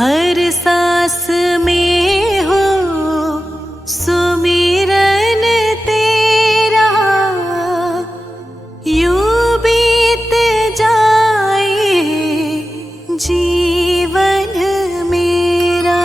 हर सांस में हो सुमिरन तेरा, यूं बीत जाए जीवन मेरा।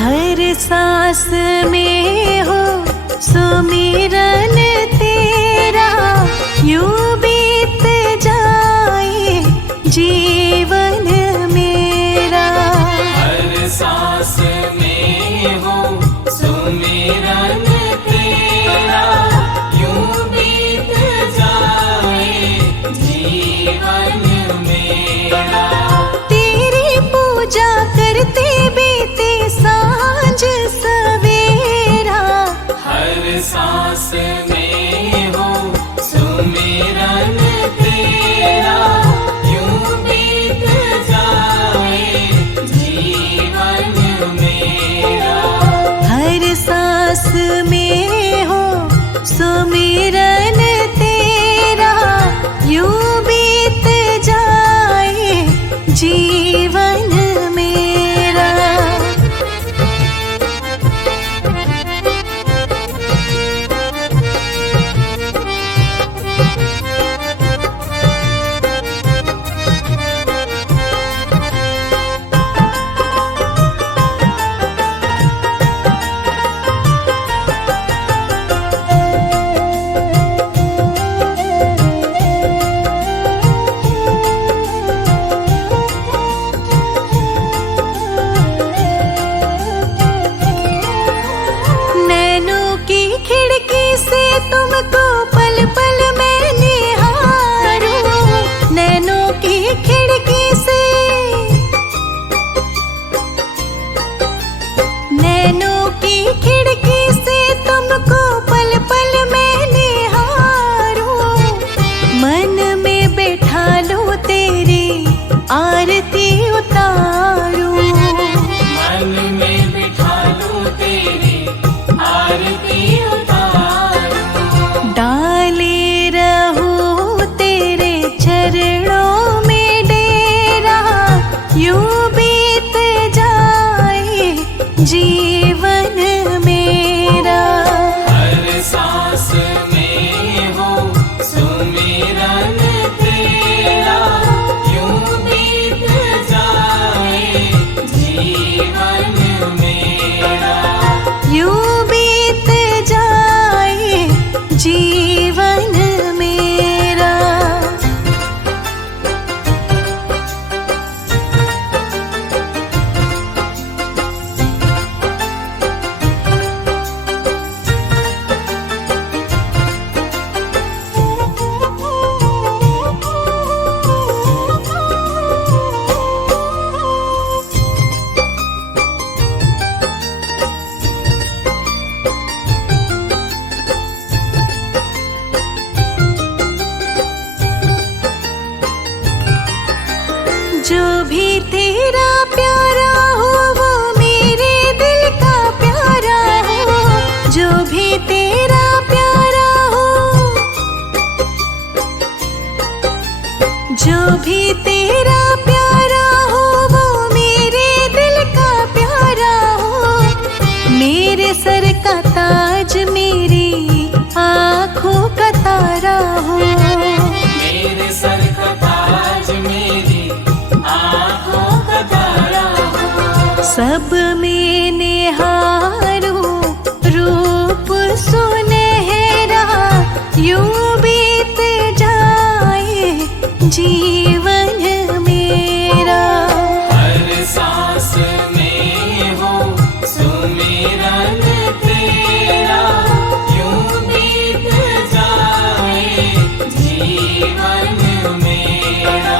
हर सांस में हो सुमिरन तेरा, यूं बीत जाए जीवन मेरा। हर सांस में हो सुमिरन तेरा, यूं बीत जाए जीवन मेरा। तेरी पूजा करते बीते सांझ सवेरा, हर सांस में हो सुमिरन तेरा, यूं बीत जाए जीवन मेरा। हर सांस में हो सुमिरन तेरा, यूं बीत जाए जीवन मेरा। नैनों की खिड़की से तुमको पल पल मैं निहारूं, नैनों की खिड़की से, नैनों की खिड़की से तुमको पल पल मैं निहारूं। मन में बैठा लो तेरी आरती उतारूं, मन में बिठा लूं तेरी आरती उतारूं। डाले रहूं तेरे चरणों में डेरा, यूं बीत जाए जीवन मेरा। हर सांस में हो सुमिरन तेरा, यूं बीत जाए जीवन मेरा। यूं बीत जाए जीवन मेरा। जो भी तेरा प्यारा हो वो मेरे दिल का प्यारा हो, जो भी तेरा प्यारा हो, जो भी तेरा प्यारा हो वो मेरे दिल का प्यारा हो। मेरे सर का ताज मेरी आँखों का तारा हो, मेरे सर का ताज मेरी आँखों का तारा हो। सब में निहारूं रूप सुनहरा, यूं बीत जाए जीवन मेरा। हर सांस में हो सुमिरन तेरा, यूं बीत जाए जीवन मेरा।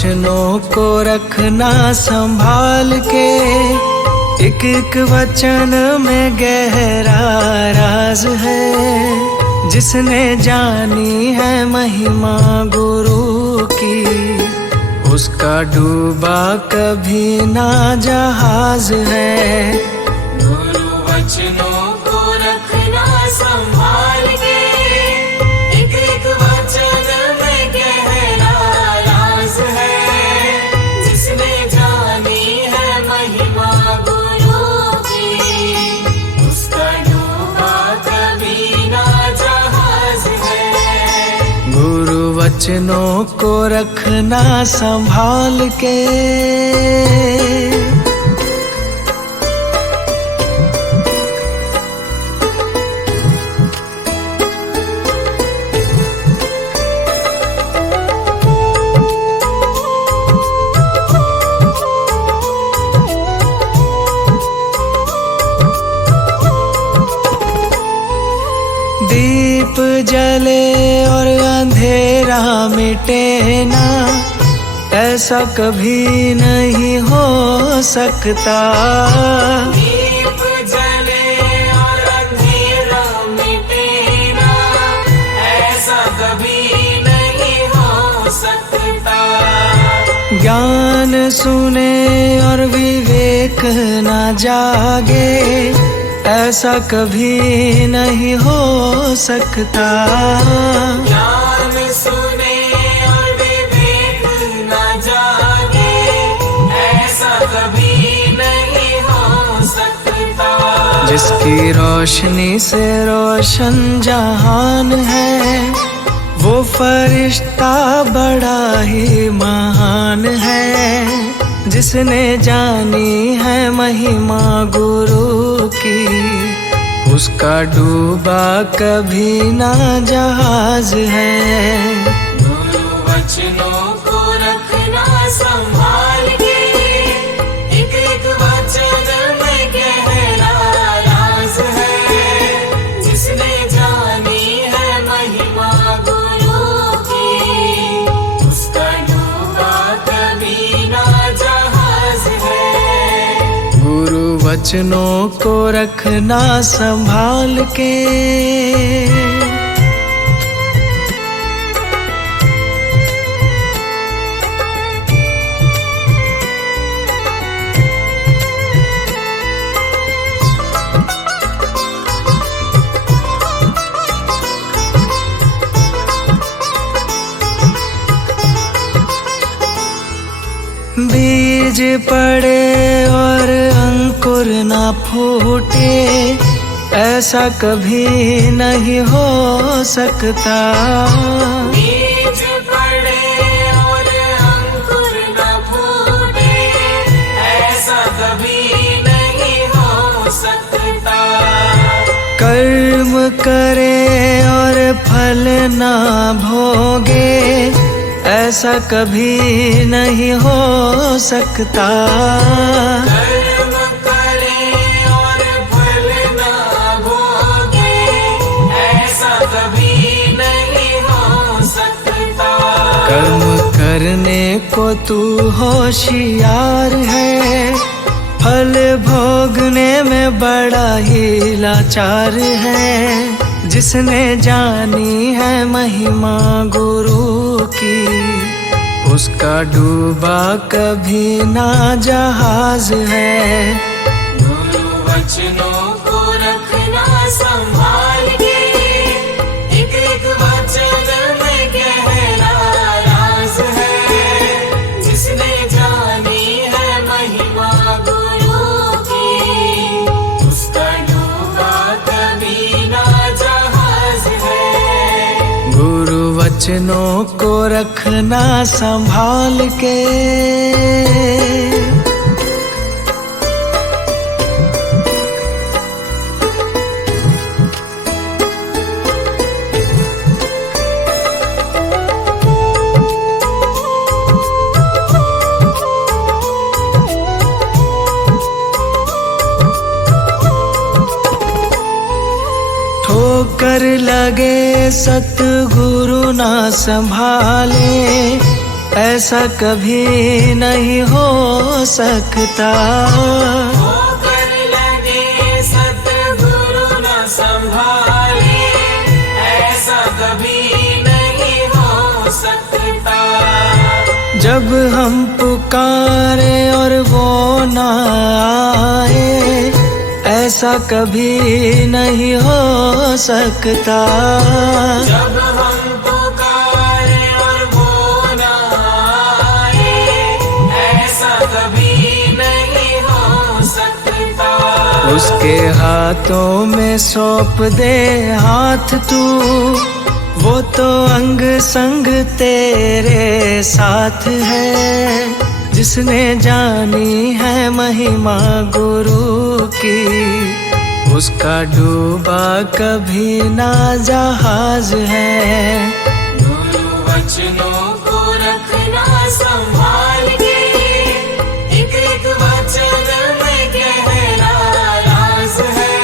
वचनों को रखना संभाल के, एक एक वचन में गहरा राज है। जिसने जानी है महिमा गुरु की, उसका डूबा कभी ना जहाज है। गुरु वचनों को रखना संभाल के, एक एक वचन में गहरा राज है। जिसने जानी है महिमा गुरु की, उसका डूबा कभी ना जहाज है। गुरु वचनों को रखना संभाल के, दीप जले और अंधेरा मिटे ना, ऐसा कभी नहीं हो सकता। दीप जले और अंधेरा मिटे ना, ऐसा कभी नहीं हो सकता। ज्ञान सुने और विवेक न जागे, ऐसा कभी नहीं हो सकता। ज्ञान सुने और विवेक न जागे, ऐसा कभी नहीं हो सकता। जिसकी रोशनी से रोशन जहान है, वो फरिश्ता बड़ा ही महान है। जिसने जानी है महिमा गुरु की, उसका डूबा कभी ना जहाज है। गुरु वचनों को रखना संभाल के, एक एक वचन में गहरा राज है। जिसने जानी है महिमा गुरु की, उसका डूबा कभी ना जहाज है। गुरु वचनों को रखना संभाल के, बीज पड़े और अंकुर ना फूटे, ऐसा कभी नहीं हो सकता। बीज पड़े और अंकुर न फूटे, ऐसा कभी नहीं हो सकता। कर्म करे और फल ना भोगे, ऐसा कभी नहीं हो सकता। कर्म करे और फल न भोगे, ऐसा कभी नहीं हो सकता। कर्म करने को तू होशियार है, फल भोगने में बड़ा ही लाचार है। जिसने जानी है महिमा गुरु की, उसका डूबा कभी ना जहाज है। गुरु वचनों को रखना संभाल के, एक एक वचन में गहरा राज है। जिसने जानी है महिमा गुरु की, उसका डूबा कभी ना जहाज है। गुरु वचनों को रखना संभाल के, ठोकर लगे सतगुरु ना संभाले, ऐसा कभी नहीं हो सकता। होकर लगे सतगुरु न संभाले, ऐसा कभी नहीं हो सकता। जब हम पुकारे और वो ना आए, ऐसा कभी नहीं हो सकता। जब हम पुकारे और वो ना आए, ऐसा कभी नहीं हो सकता। उसके हाथों में सौंप दे हाथ तू, वो तो अंग संग तेरे साथ है। जिसने जानी है महिमा गुरु की, उसका डूबा कभी ना जहाज है। गुरु वचनों को रखना संभाल के, एक एक वचन में गहरा राज है।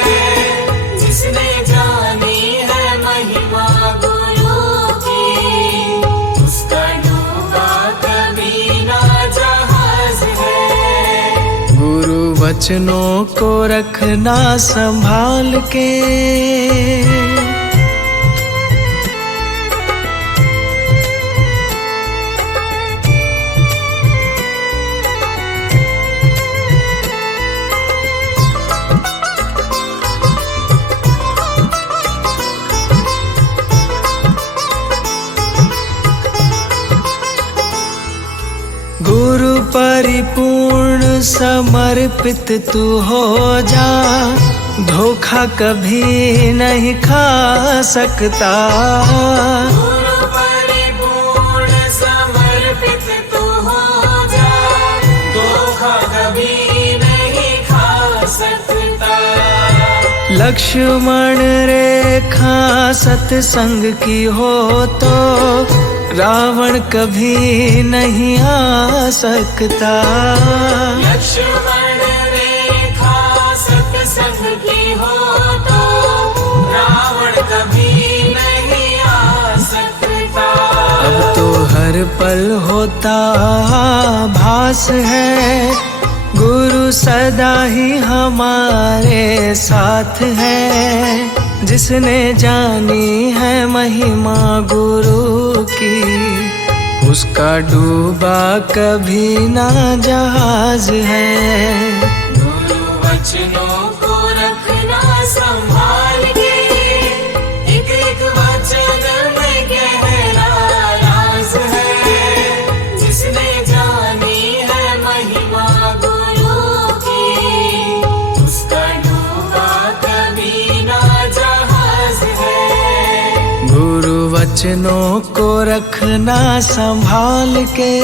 जिसने जानी है महिमा गुरु की, उसका डूबा कभी ना जहाज है। गुरु वचनों को रखना संभाल के। गुरु परिपूर्ण समर्पित तू हो जा, धोखा कभी नहीं खा सकता। गुरु परिपूर्ण समर्पित तू हो जा, धोखा कभी नहीं खा सकता। लक्ष्मण रेखा सत्संग की हो तो रावण कभी नहीं आ सकता। लक्ष्मण रेखा सत्संग की हो तो रावण कभी नहीं आ सकता। अब तो हर पल होता भास है, गुरु सदा ही हमारे साथ है। जिसने जानी है महिमा गुरु की, उसका डूबा कभी ना जहाज है। गुरु वचनों को रखना संभाल के, एक एक वचन में गहरा राज है। जिसने जानी है महिमा गुरु की, उसका डूबा कभी ना जहाज है। गुरु वचनों को रखना संभाल के।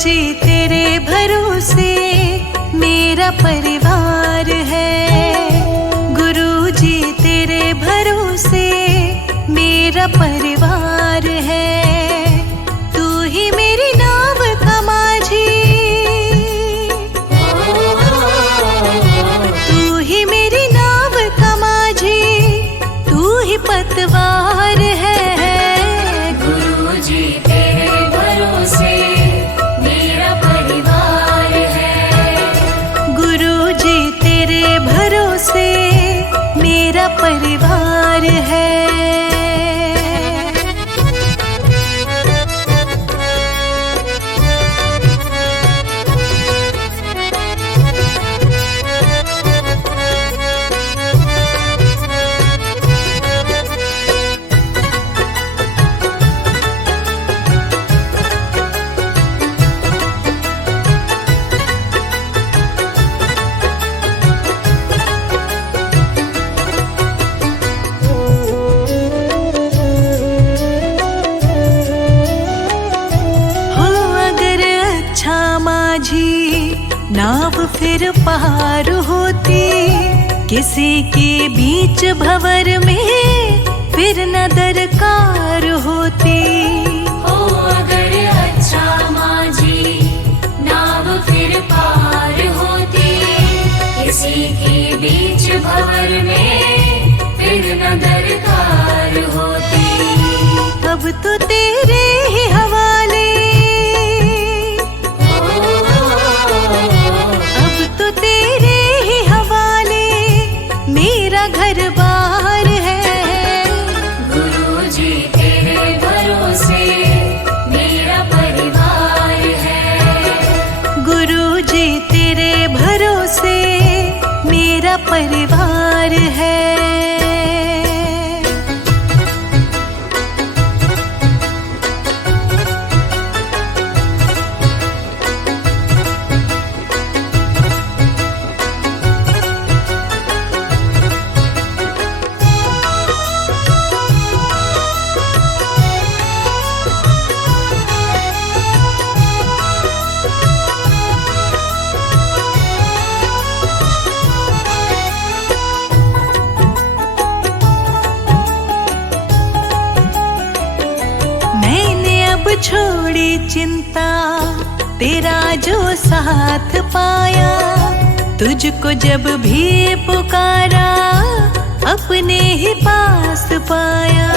जी तेरे भरोसे मेरा परिवार है। गुरु जी तेरे भरोसे मेरा परिवार है। तू ही मेरी नाव का माझी, तू ही मेरी नाव का माझी, तू ही पतवार है। गुरु जी तेरे भरोसे मेरा परिवार है। गुरु जी तेरे भरोसे मेरा परिवार है। नाव फिर पार होती, किसी के बीच भंवर में फिर न दरकार होती। ओ अगर अच्छा माझी नाव फिर पार होती, किसी के बीच भंवर में फिर न दरकार होती। अब तो तेरे ही हवाले, अब तो तेरे ही हवाले मेरा घर बार है। गुरुजी तेरे भरोसे मेरा परिवार है। गुरुजी तेरे भरोसे मेरा परिवार है। छोड़ी चिंता तेरा जो साथ पाया, तुझको जब भी पुकारा अपने ही पास पाया।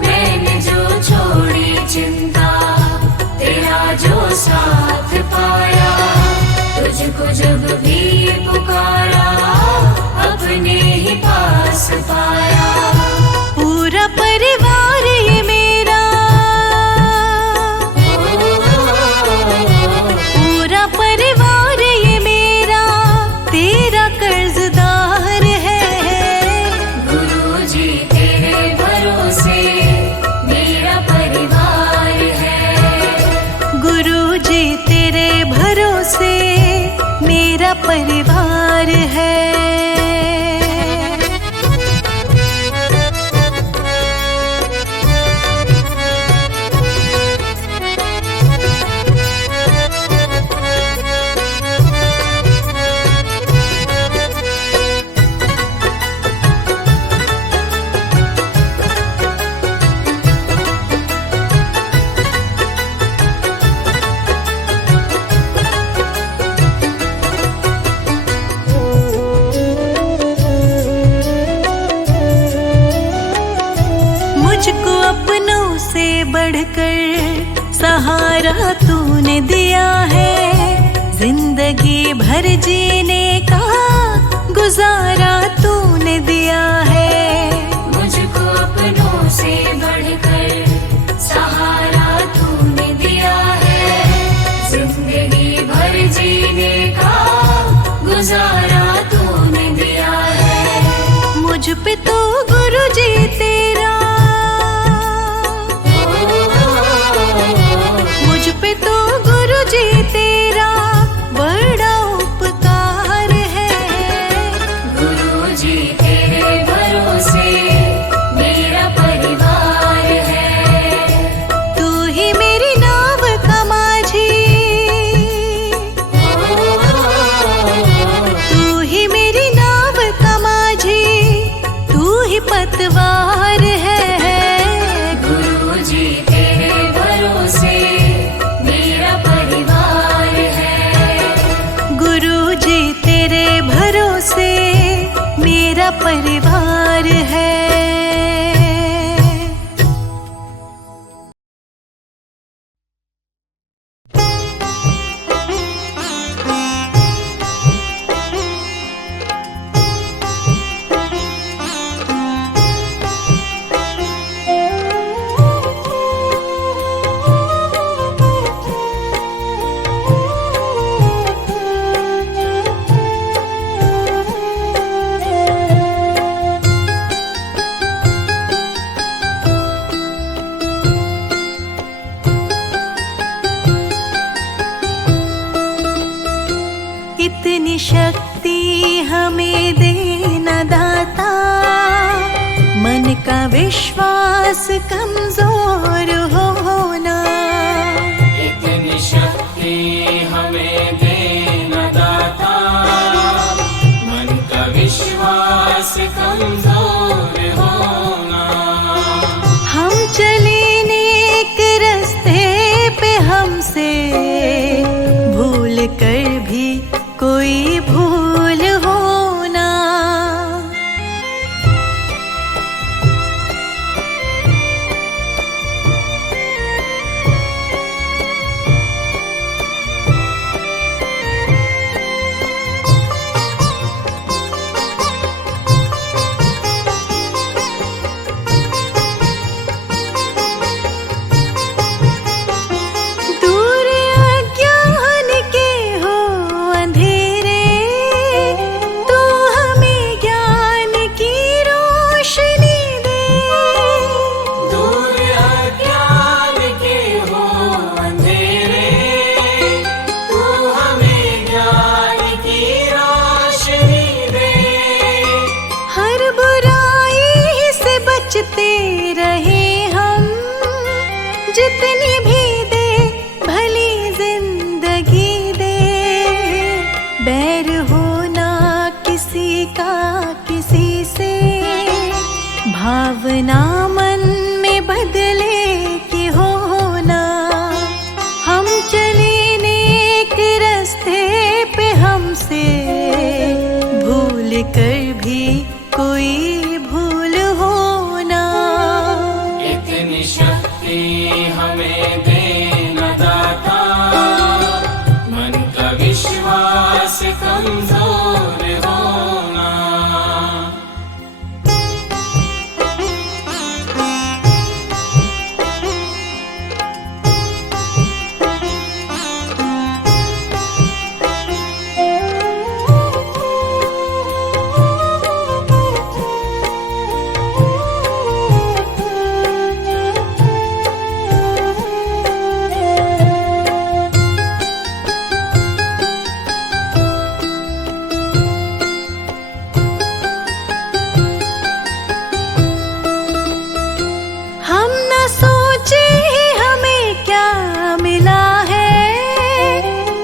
मैंने जो छोड़ी चिंता तेरा जो साथ पाया, तुझको जब भी पुकारा अपने ही पास पाया। पूरा परिवार ये मेरा, पूरा परिवार ये मेरा तेरा कर्जदार है। गुरुजी तेरे भरोसे मेरा परिवार है। गुरुजी तेरे भरोसे मेरा परिवार है। मुझको अपनों से बढ़कर सहारा तूने दिया है। जिंदगी भर जीने का गुजारा तूने दिया है। मुझको अपनों से बढ़कर सहारा तूने दिया है। जिंदगी भर जीने का गुजारा तूने दिया है। मुझ पे तो गुरुजी तेरा, मुझ पे तो गुरुजी तेरा बड़ा उपकार है। गुरुजी तेरे भरोसे मेरा परिवार है। तू ही मेरी नाव का माझी, तू ही मेरी नाव का माझी, तू ही पतवार है। गुरुजी तेरे भरोसे मेरा परिवार है। गुरुजी तेरे भरोसे मेरा परिवार है। इतनी शक्ति हमें देना दाता, मन का विश्वास कमजोर होना। इतनी शक्ति हमें देना होना। हम चले नेक रास्ते पे हमसे भूल कर भी कोई भूल होना। दूर अज्ञान के हो अंधेरे, तू हमें ज्ञान की रोशनी दे। दूर अज्ञान के हो अंधेरे, तू हमें ज्ञान की रोशनी दे। हर बुराई से बचते रहे हम, जितनी भी दे भली जिंदगी दे। बैर होना किसी का किसी से, भावना मन में बदले की होना। हम चले नेक रास्ते पे हमसे भूल कर भी कोई भूल होना। इतनी शक्ति हमें दे न दाता, मन का विश्वास कमजोर होना। हम न सोचे हमें क्या मिला है,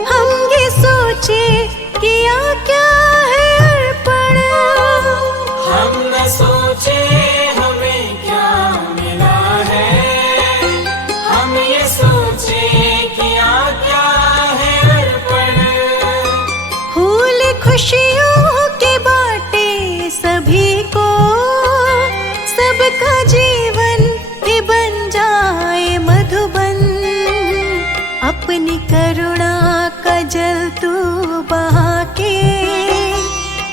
हम ये सोचे किया क्या है अर्पण। हम न सोचे हमें क्या मिला है, हम ये सोचे किया क्या है अर्पण। फूल खुशियों के बाटे सभी को, सबका जीवन ही बन जाए मधुबन। अपनी करुणा का जल तू बहा के,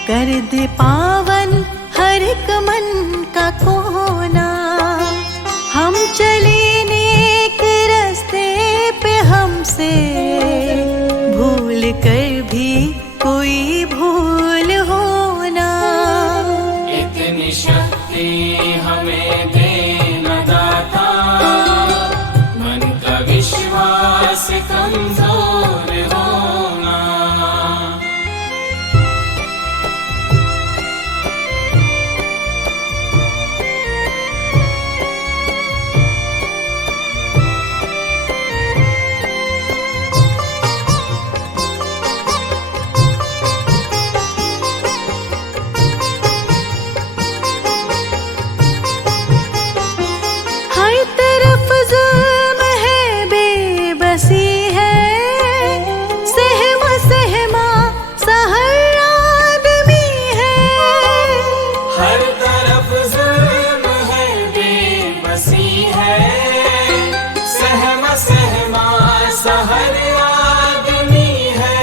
कर दे पावन हर एक मन का कोना। हम चले नेक रास्ते पे हमसे भूल कर भी कोई भूल होना। इतनी शक्ति हमें दे न दाता, मन का विश्वास कमजोर होना। हर तरफ जुल्म है, बेबसी है, सहमा सहमा सा हर आदमी है। हर तरफ जुल्म है, बेबसी है, सहमा सहमा सा हर आदमी है।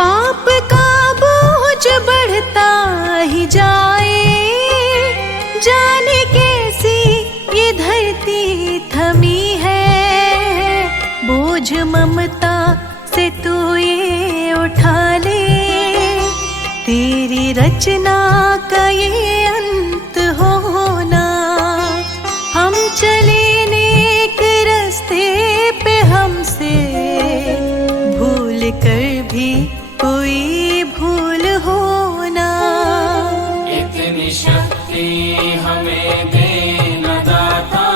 पाप का बोझ बढ़ता ही जाए, जाने कैसी ये धरती थमी है। बोझ ममता से तू ये उठा ले, तेरी रचना का ये अंत होना। हम चले नेक रास्ते पे हमसे भूल कर भी कोई भूल होना। इतनी शक्ति हमें दे न दाता,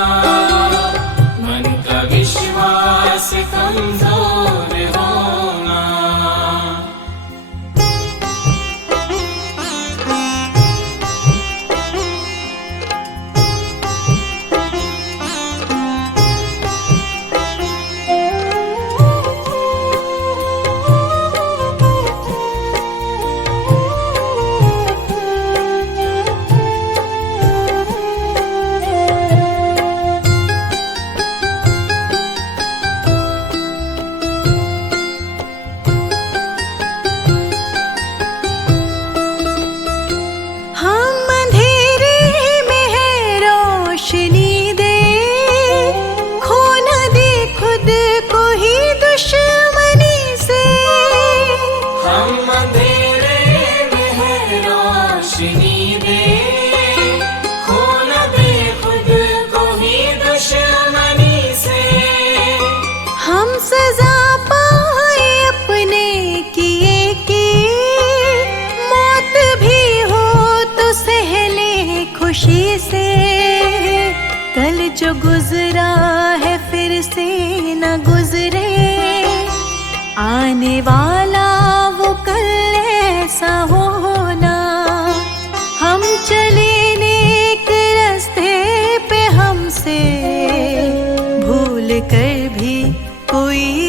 मन का विश्वास कमजोर होना। जो गुजरा है फिर से न गुजरे, आने वाला वो कल ऐसा होना। हम चले नेक रास्ते पे हमसे भूल कर भी कोई